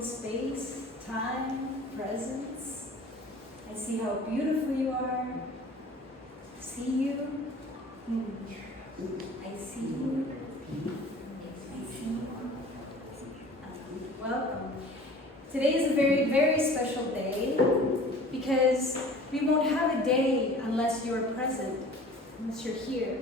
beautiful space, time, presence. I see how beautiful you are. See you. I see you. I see you. Welcome. Today is a very, very special day because we won't have a day unless you're present, unless you're here,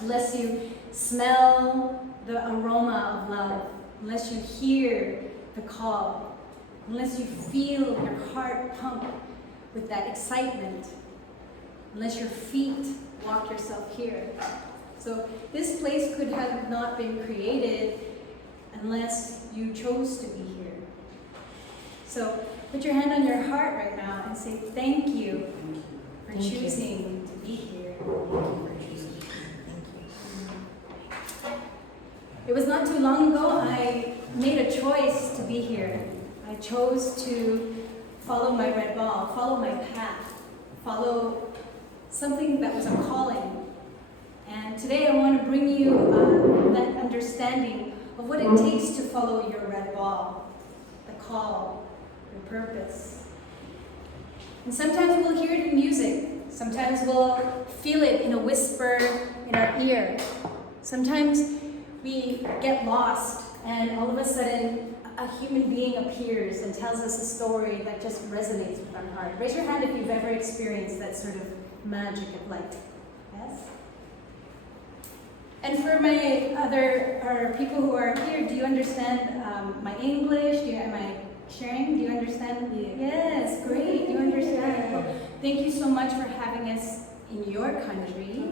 unless you smell the aroma of love, unless you hear the call, unless you feel your heart pump with that excitement, unless your feet walk yourself here. So this place could have not been created unless you chose to be here. So put your hand on your heart right now and say thank you for choosing to be here. It was not too long ago I made a choice to be here. I chose to follow my red ball, follow my path, follow something that was a calling. And today I want to bring you that understanding of what it takes to follow your red ball, the call, your purpose. And sometimes we'll hear it in music. Sometimes we'll feel it in a whisper in our ear. Sometimes we get lost and all of a sudden a human being appears and tells us a story that just resonates with our heart. Raise your hand if you've ever experienced that sort of magic of life. Yes? And for my other people who are here, do you understand my English? Am I sharing? Do you understand? Yes, great. You understand. Well, thank you so much for having us in your country.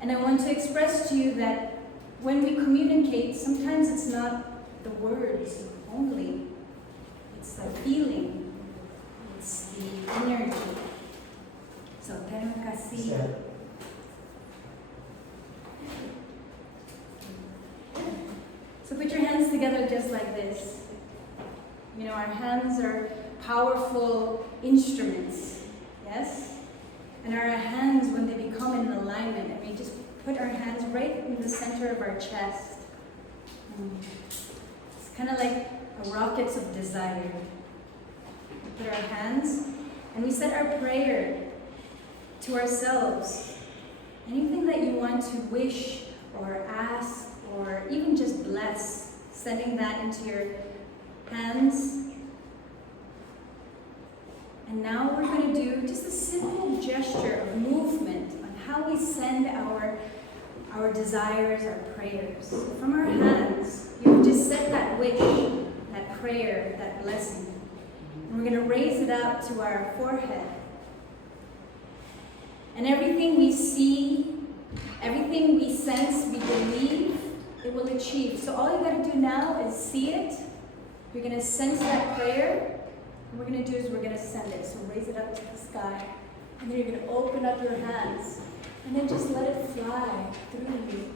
And I want to express to you that when we communicate, sometimes it's not the words only. It's the feeling. It's the energy. So, terima kasih. So put your hands together just like this. You know, our hands are powerful instruments, yes? And our hands, when they become in alignment, and we just put our hands right in the center of our chest. It's kind of like rockets of desire. We put our hands, and we said our prayer to ourselves. Anything that you want to wish or ask or even just bless, sending that into your hands. And now we're going to do just a simple gesture of movement on how we send our desires, our prayers. So from our hands, you just said that wish, that prayer, that blessing. And we're going to raise it up to our forehead. And everything we see, everything we sense, we believe, it will achieve. So all you got to do now is see it. You're going to sense that prayer. And what we're going to do is we're going to send it. So raise it up to the sky. And then you're going to open up your hands. And then just let it fly through you,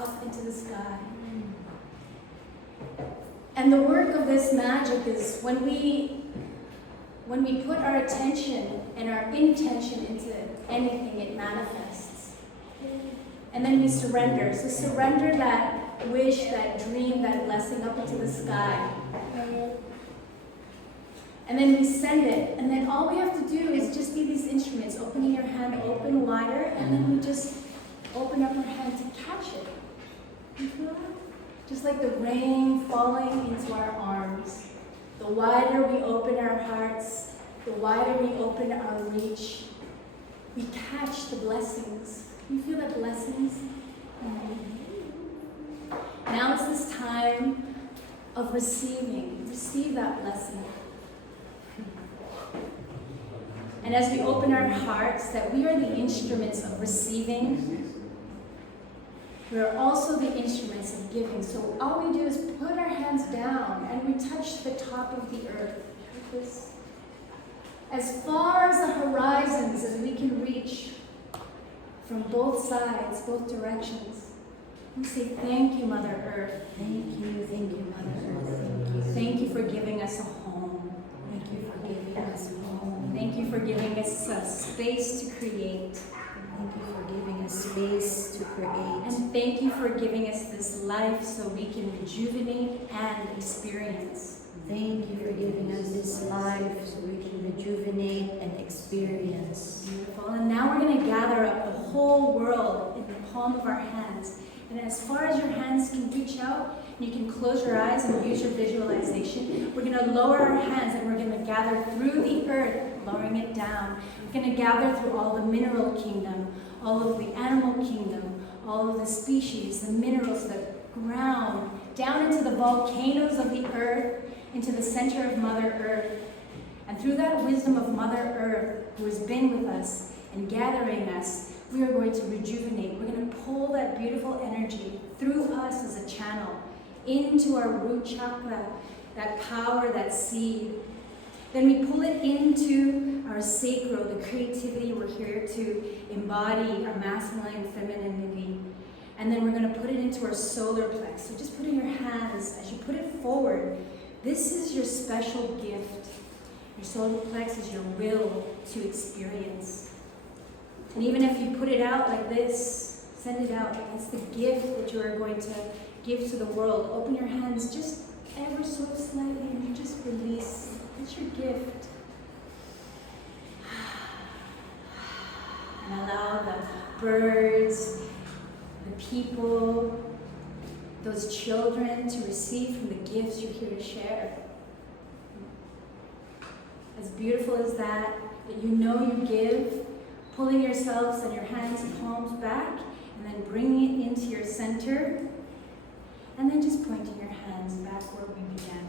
up into the sky. And the work of this magic is when we put our attention and our intention into anything, it manifests. And then we surrender. So surrender that wish, that dream, that blessing up into the sky. And then we send it. And then all we have to do is just be these instruments, opening your hand open wider, and then we just open up our hand to catch it. You feel that? Just like the rain falling into our arms. The wider we open our hearts, the wider we open our reach, we catch the blessings. You feel the blessings? Now it's this time of receiving. Receive that blessing. And as we open our hearts, that we are the instruments of receiving, we are also the instruments of giving. So all we do is put our hands down and we touch the top of the earth. Like this. As far as the horizons as we can reach from both sides, both directions. We say, thank you, Mother Earth. Thank you, Mother Earth. Thank you for giving us a home. Thank you for giving us a home. Thank you for giving us a space to create. Thank you for giving us space to to create. And thank you for giving us this life so we can rejuvenate and experience. Thank you for giving us this life so we can rejuvenate and experience. Beautiful. And now we're going to gather up the whole world in the palm of our hands. And as far as your hands can reach out, you can close your eyes and use your visualization. We're going to lower our hands and we're going to gather through the earth, lowering it down. We're going to gather through all the mineral kingdom, all of the animal kingdom, all of the species, the minerals, the ground, down into the volcanoes of the earth, into the center of Mother Earth. And through that wisdom of Mother Earth, who has been with us and gathering us, we are going to rejuvenate. We're going to pull that beautiful energy through us as a channel into our root chakra, that power, that seed. Then we pull it into our sacral, the creativity we're here to embody, our masculine femininity. And then we're going to put it into our solar plex. So just put in your hands, as you put it forward, this is your special gift. Your solar plex is your will to experience. And even if you put it out like this, send it out. That's the gift that you are going to give to the world. Open your hands just ever so slightly and you just release. It's your gift. And allow the birds, the people, those children to receive from the gifts you're here to share. As beautiful as that you know you give, pulling yourselves and your hands and palms back, and then bringing it into your center, and then just pointing your hands back where we began.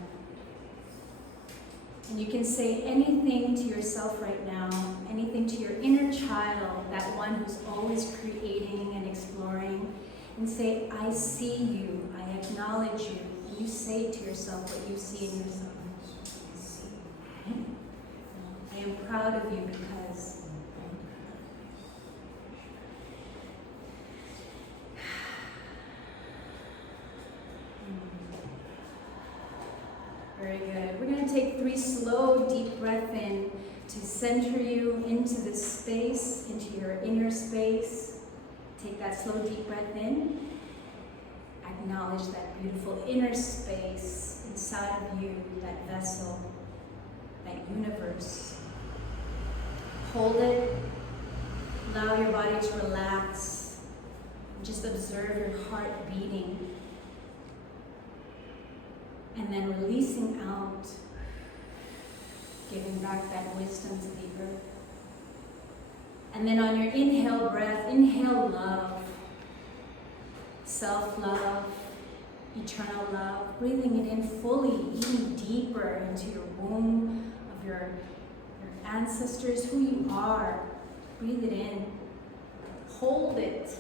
And you can say anything to yourself right now, anything to your inner child, that one who's always creating and exploring, and say, I see you, I acknowledge you. And you say to yourself what you see in yourself. I am proud of you because very good. We're going to take 3 slow, deep breaths in to center you into this space, into your inner space. Take that slow, deep breath in. Acknowledge that beautiful inner space inside of you, that vessel, that universe. Hold it. Allow your body to relax. Just observe your heart beating. And then releasing out, giving back that wisdom to the earth. And then on your inhale breath, inhale love, self-love, eternal love, breathing it in fully, even deeper into your womb of your ancestors, who you are. Breathe it in. Hold it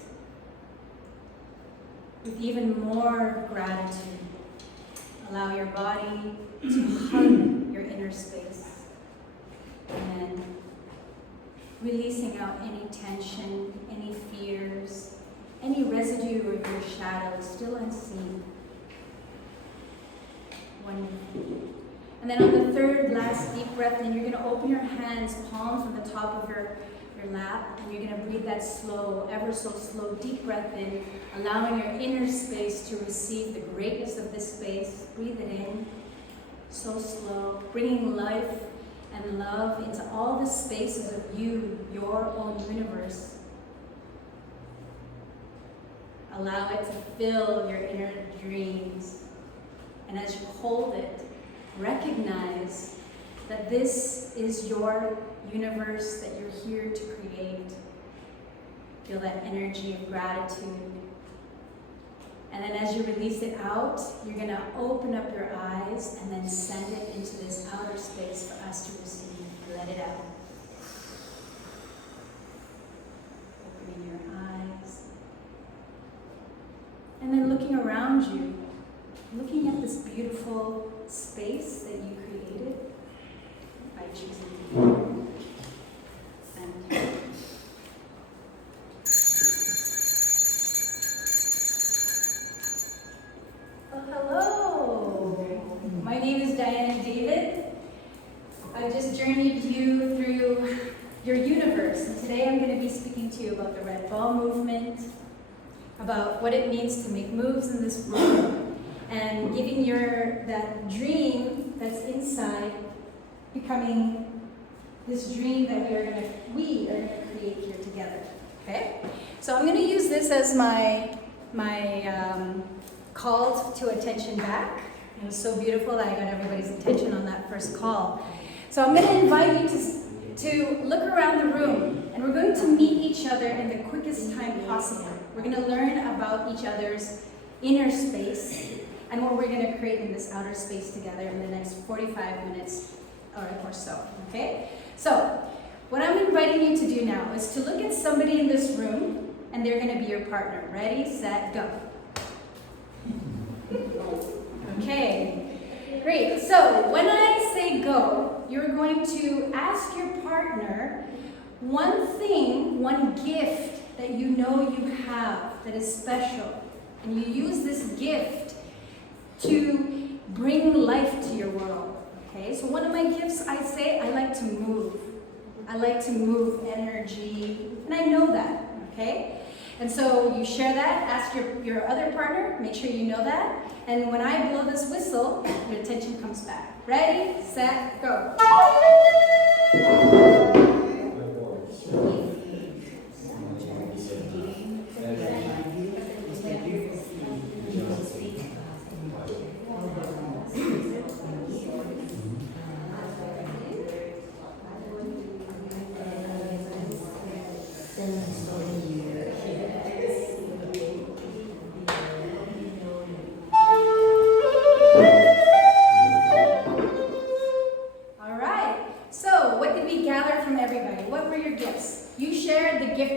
with even more gratitude. Allow your body to hug your inner space. And then releasing out any tension, any fears, any residue of your shadow still unseen. Wonderful. And then on the third, last deep breath in, you're going to open your hands, palms on the top of your lap, and you're going to breathe that slow, ever so slow, deep breath in, allowing your inner space to receive the greatness of this space. Breathe it in, so slow, bringing life and love into all the spaces of you, your own universe. Allow it to fill your inner dreams. And as you hold it, recognize that this is your universe that you're here to create. Feel that energy of gratitude. And then as you release it out, you're going to open up your eyes and then send it into this outer space for us to receive. Let it out. Opening your eyes. And then looking around you, looking at this beautiful space that you created by choosing to be here. And hello. My name is Diana David. I've just journeyed you through your universe, and today I'm going to be speaking to you about the red ball movement, about what it means to make moves in this world and giving that dream that's inside becoming this dream that we are going to create here together. Okay? So I'm going to use this as my call to attention back. It was so beautiful that I got everybody's attention on that first call. So I'm going to invite you to look around the room, and we're going to meet each other in the quickest time possible. We're going to learn about each other's inner space and what we're going to create in this outer space together in the next 45 minutes or so. Okay? So what I'm inviting you to do now is to look at somebody in this room, and they're going to be your partner. Ready, set, go. Okay, great. So when I say go, you're going to ask your partner one thing, one gift that you know you have that is special. And you use this gift to bring life to your world. Okay, so one of my gifts, I say, I like to move. I like to move energy, and I know that, okay? And so you share that, ask your other partner, make sure you know that, and when I blow this whistle, your attention comes back. Ready, set, go.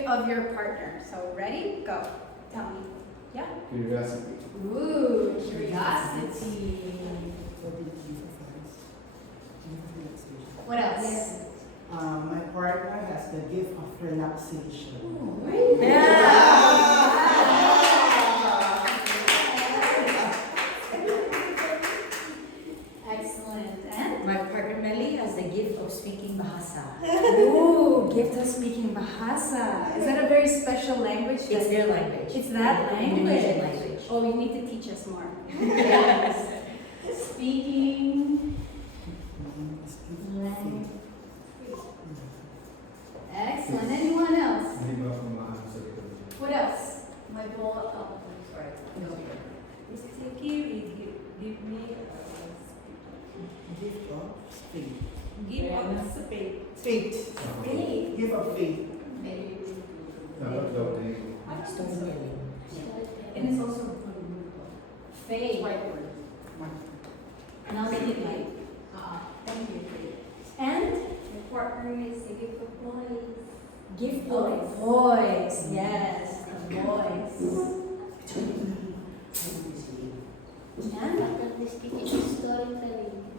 Of your partner. So ready? Go. Tell me. Yeah? Curiosity. Ooh, curiosity. What else? Yes. My partner has the gift of relaxation. Ooh, Excellent. And? My partner Melly has the gift of speaking Bahasa. Ooh, gift of speaking Bahasa. Is that a very special language? It's their language. It's that language. Indonesian language. Oh, you need to teach us more. Yes. Speaking language. Excellent. Anyone else? What else? My goal, sorry, no, is to give me Gift of faith. give us faith. Faith. Faith. Gift of faith. And it's also faith. And I'll make it light. Thank you. And My partner is a gift of voice. gift of voice. Yes, a voice. And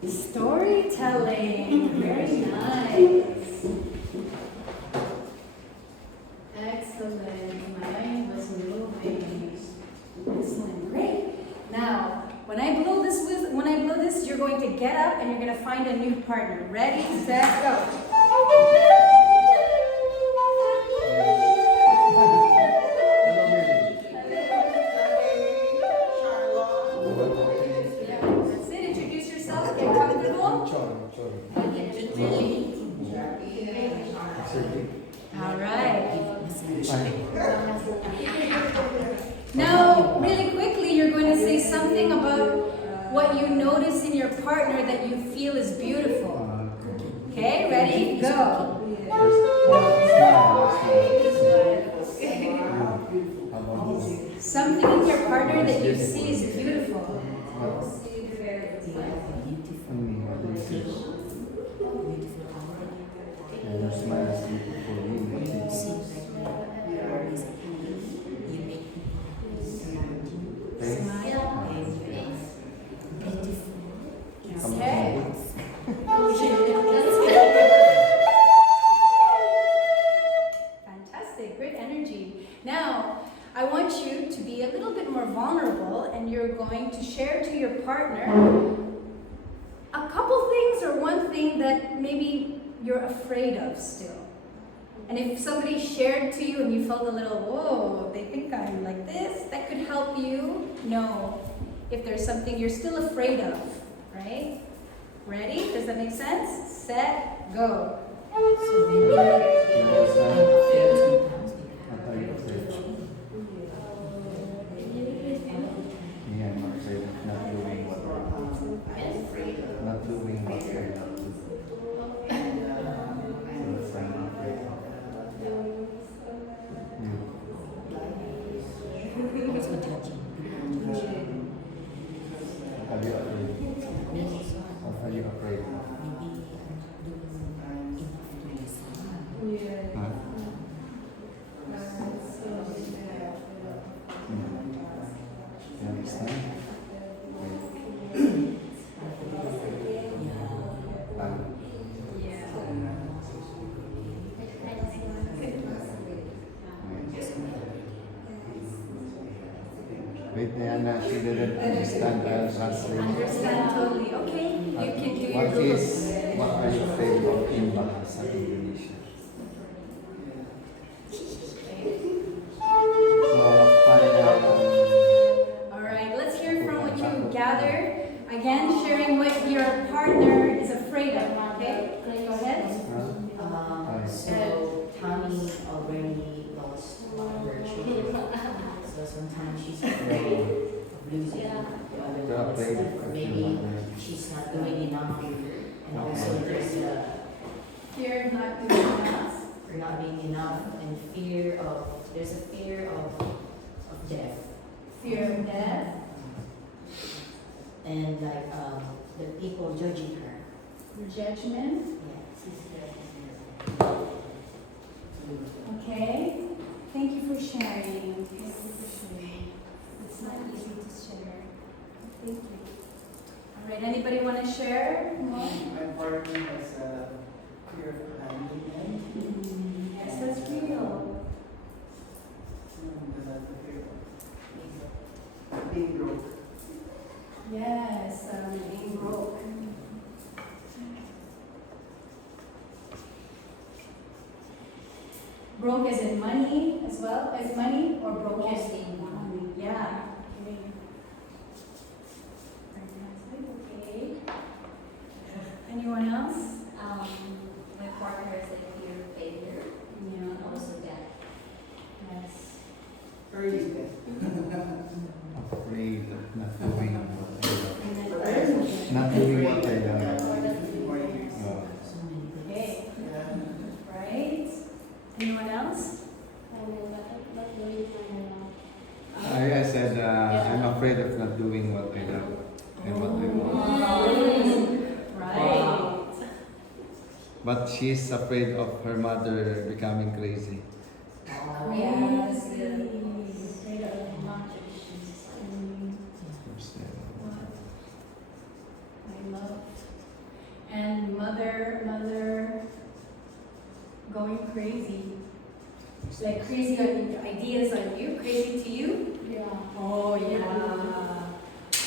Storytelling. storytelling. Very nice. Excellent. My mind was moving. Excellent. Great. Now, when I blow this, you're going to get up and you're going to find a new partner. Ready, set, go. That's it. Introduce yourself. Get comfortable. All right. Now, really quickly, you're going to say something about what you notice in your partner that you feel is beautiful. Okay, ready? Go. Something in your partner that you see is beautiful. Okay. Fantastic, great energy. Now, I want you to be a little bit more vulnerable, and you're going to share to your partner a couple things or one thing that maybe you're afraid of still. And if somebody shared to you and you felt a little, whoa, they think I'm like this, that could help you know if there's something you're still afraid of, right? Ready? Does that make sense? Set, go. So when you feel sometimes What are you afraid of? Yeah, I'm afraid of not doing what not doing what I love to do. So that's why I'm afraid of. You. also judging. What are you afraid of? Me also, What are you afraid of? maybe I'm not doing enough to myself. Huh? You understand? Yeah. Wait, Diana, she didn't understand. I'll translate. Understand totally. Okay, you can do your Google. What are you afraid of in Bahasa Indonesia? So, All right, let's hear from what you gathered. Again, sharing what your partner is afraid of. Okay, go ahead. So Tommy already lost her children. So sometimes she's afraid of losing the other ones. Or maybe she's not doing enough. And also there's Fear of not doing enough. for not being enough and there's a fear of death. Fear of death. And like the people judging her. Judgment. Yeah. Okay. Thank you for sharing. It's not easy to share. Thank you. All right. Anybody want to share more? My partner has a fear of abandonment. Yes, that's real. Because that's the fear of being broke. Yes, being broke. Broke as in money as well as money, or broke as in money? Yeah. Okay. Okay. Anyone else? My partner is a fear of failure Yeah. and also death. Yes. Early death. afraid of not doing what I love. And then Not doing what I love. More years. So many things. okay. Yeah. Right. Anyone else? I said I'm afraid of not doing what I love and what I want. Right. But she's afraid of her mother becoming crazy. Yes. I love. And mother going crazy. Like crazy on ideas on you, crazy to you? Yeah. Oh yeah.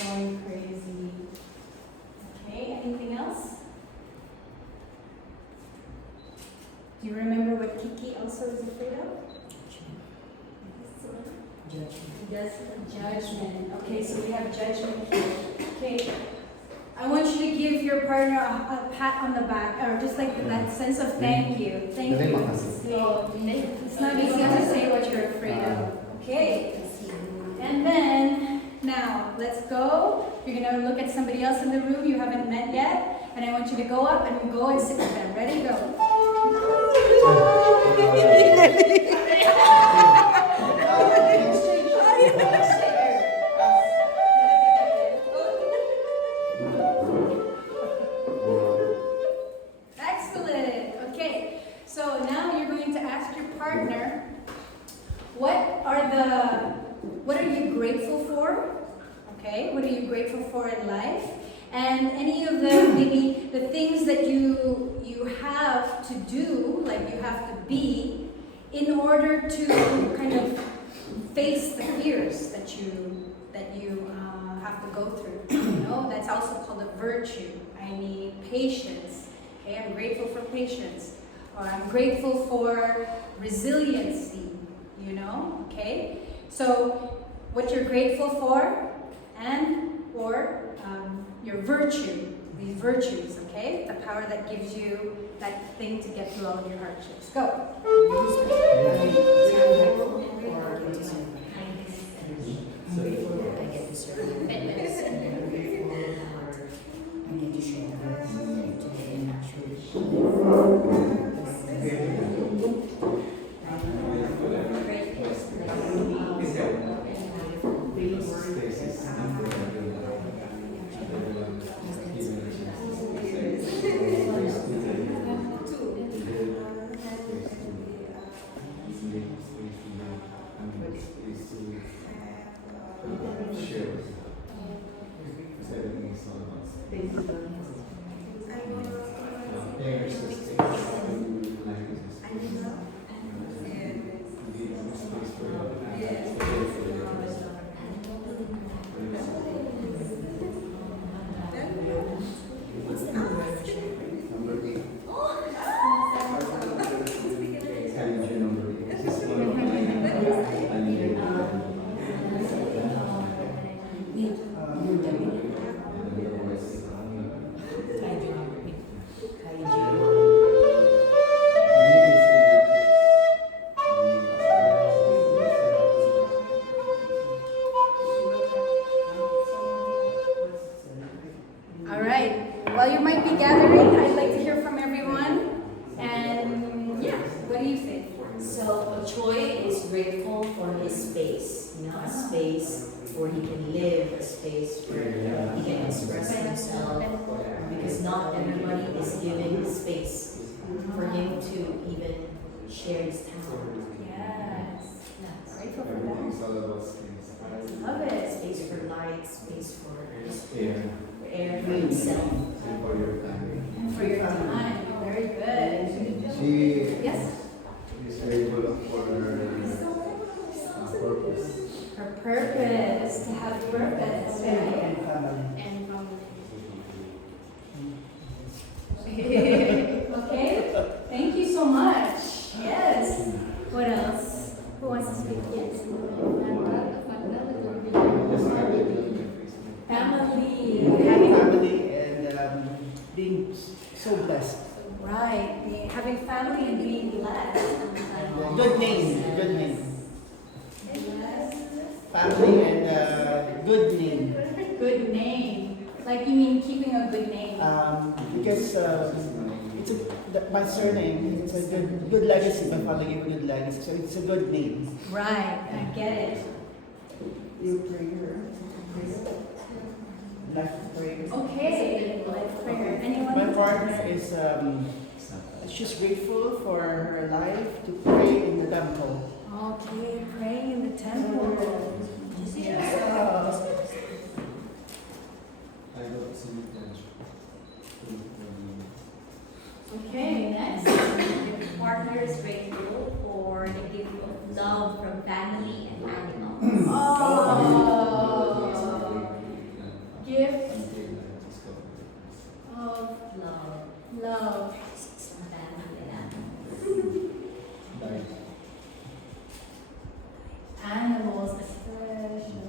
Going crazy. Okay, anything else? Do you remember what Kiki also is afraid of? Judgment. Judgment. Okay, so we have judgment here. Okay. I want you to give your partner a pat on the back, or just like that sense of thank you. Thank you. It's not easy to say what you're afraid of. Okay. And then, now, let's go. You're going to look at somebody else in the room you haven't met yet. And I want you to go up and go and sit with them. Ready? Go. Excellent. Okay. So now you're going to ask your partner, what are you grateful for? Okay. What are you grateful for in life? And any of the maybe the things that you have to do, like you have to be, in order to kind of face the fears that you have to go through. You know, that's also called a virtue. I need patience. Okay, I'm grateful for patience. or I'm grateful for resiliency, you know, okay? So what you're grateful for and or your virtue, these virtues, okay? The power that gives you that thing to get through all of your hardships. Go. I get to serve fitness and I'm grateful for I get to share today and actually All right. While you might be gathering, I'd like to hear from everyone. And yeah, what do you think? So Choi is grateful for his space, you know, a space where he can live, a space where he can express himself, because not everybody is given space for him to even share his talent. Yes. Grateful for Everything's that. all about space. Love it. Space for light, space for Air. air for himself. And for your time. And for your time. Very good. She Yes. is grateful for her purpose. Her purpose, to have purpose, right? And family. And okay, thank you so much. Yes. What else? Who wants to speak? Yes. Family. Having, Family and being so blessed. right. Having family and being blessed. Good name, good name. Yes. Family and good name. Good name. Like you mean keeping a good name. Because my surname, it's a good legacy. My father gave a good legacy, so it's a good name. Right. I get it. You pray her. Life prayer. Okay. Life prayer. Anyone? My partner is she's grateful for her life to pray in the temple. Okay. Praying in the temple. Yeah. I got some Okay. Next. Your partner is grateful for the gift of love from family and animals. Oh. Gift of Love love. from family and animals. Animals, especially.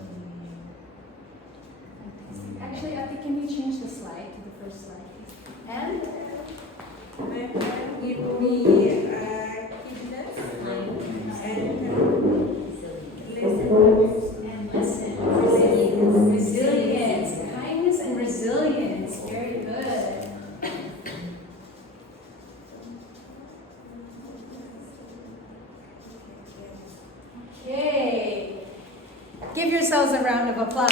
Actually, I think can you change the slide to the first slide, please? And My friend give me kindness and listen. resilience. Resilience. Kindness and resilience. Very good. Okay. Give yourselves a round of applause.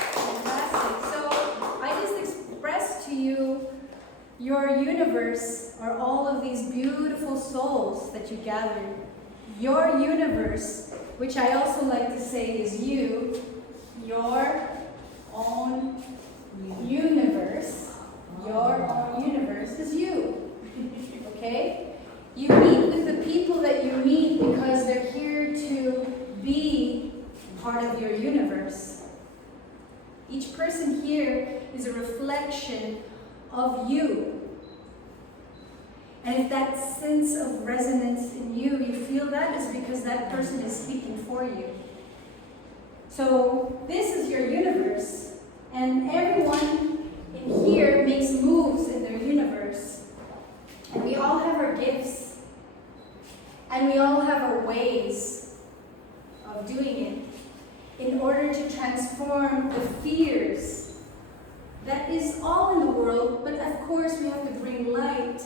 Fantastic. So I just expressed to you your universe are all of these beautiful souls that you gathered. Your universe, which I also like to say is you, your own universe, your own universe is you. Okay? You meet with the people that you meet because they're here to be part of your universe. Each person here is a reflection of you. And if that sense of resonance in you, you feel that, is because that person is speaking for you. So this is your universe, and everyone in here makes moves in their universe. And we all have our gifts, and we all have our ways of doing it in order to transform the fears that is all in the world, but of course we have to bring light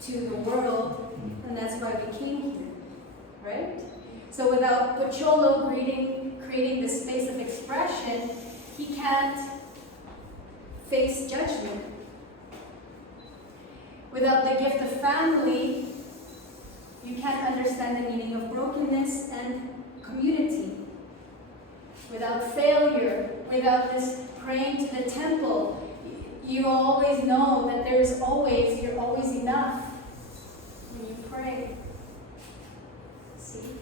to the world, and that's why we came here, right? So without Pocholo creating this space of expression, he can't face judgment. Without the gift of family, you can't understand the meaning of brokenness and community. Without failure, without this praying to the temple, you always know that you're always enough when you pray. See?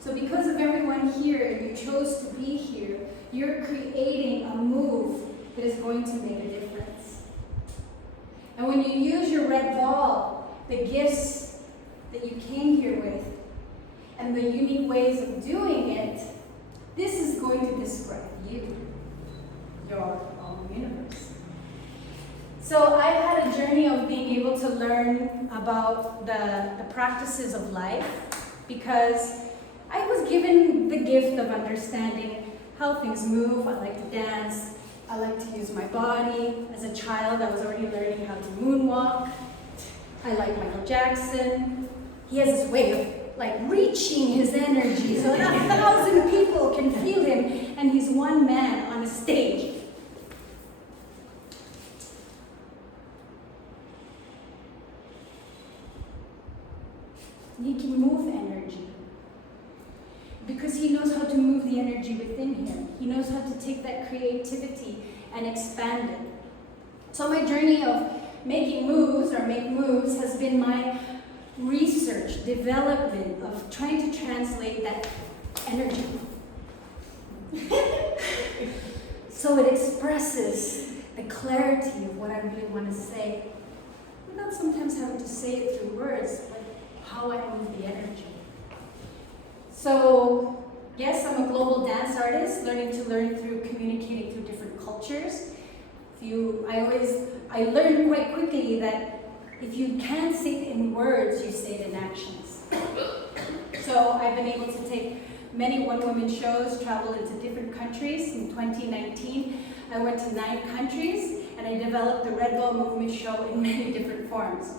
So because of everyone here, you chose to be here, you're creating a move that is going to make a difference. And when you use your red ball, the gifts that you came here with, and the unique ways of doing it, this is going to describe you, your own universe. So I've had a journey of being able to learn about the practices of life, because I was given the gift of understanding how things move. I like to dance. I like to use my body. As a child, I was already learning how to moonwalk. I like Michael Jackson. He has this way of reaching his energy so that 1,000 people can feel him, and he's one man on a stage. He can move energy because he knows how to move the energy within him. He knows how to take that creativity and expand it. So my journey of making moves or make moves has been my research, development of trying to translate that energy. So it expresses the clarity of what I really want to say, without sometimes having to say it through words, but how I move the energy. So, yes, I'm a global dance artist, learn through communicating through different cultures. I learned quite quickly that if you can't say it in words, you say it in actions. So I've been able to take many one-woman shows, travel into different countries. In 2019, I went to 9 countries, and I developed the Red Ball Movement show in many different forms.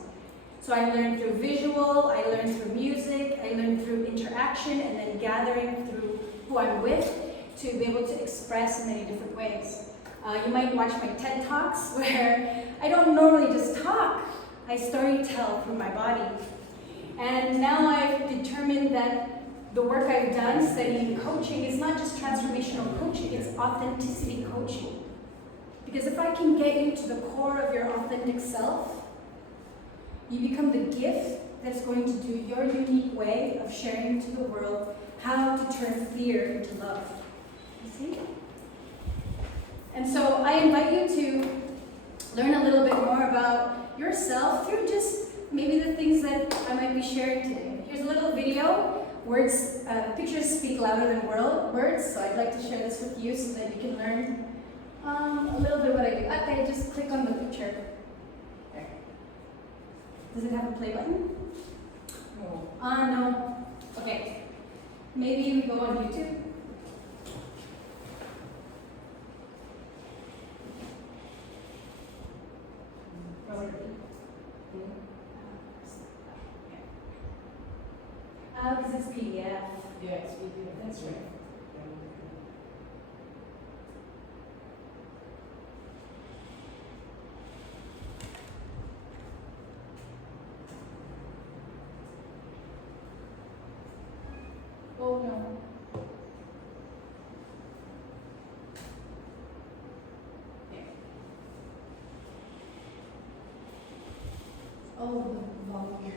So I learned through visual, I learned through music, I learned through interaction, and then gathering through who I'm with to be able to express in many different ways. You might watch my TED Talks where I don't normally just talk, I storytell through my body. And now I've determined that the work I've done studying coaching is not just transformational coaching, it's authenticity coaching. Because if I can get you to the core of your authentic self, you become the gift that's going to do your unique way of sharing to the world how to turn fear into love. You see? And so I invite you to learn a little bit more about yourself through just maybe the things that I might be sharing today. Here's a little video. Pictures speak louder than words, so I'd like to share this with you so that you can learn a little bit what I do. Okay, just click on the picture. There. Does it have a play button? No. No. Okay. Maybe we go on YouTube. Because it's PDF. Yeah, it's PDF. That's right. Oh no. There. Oh, the volume.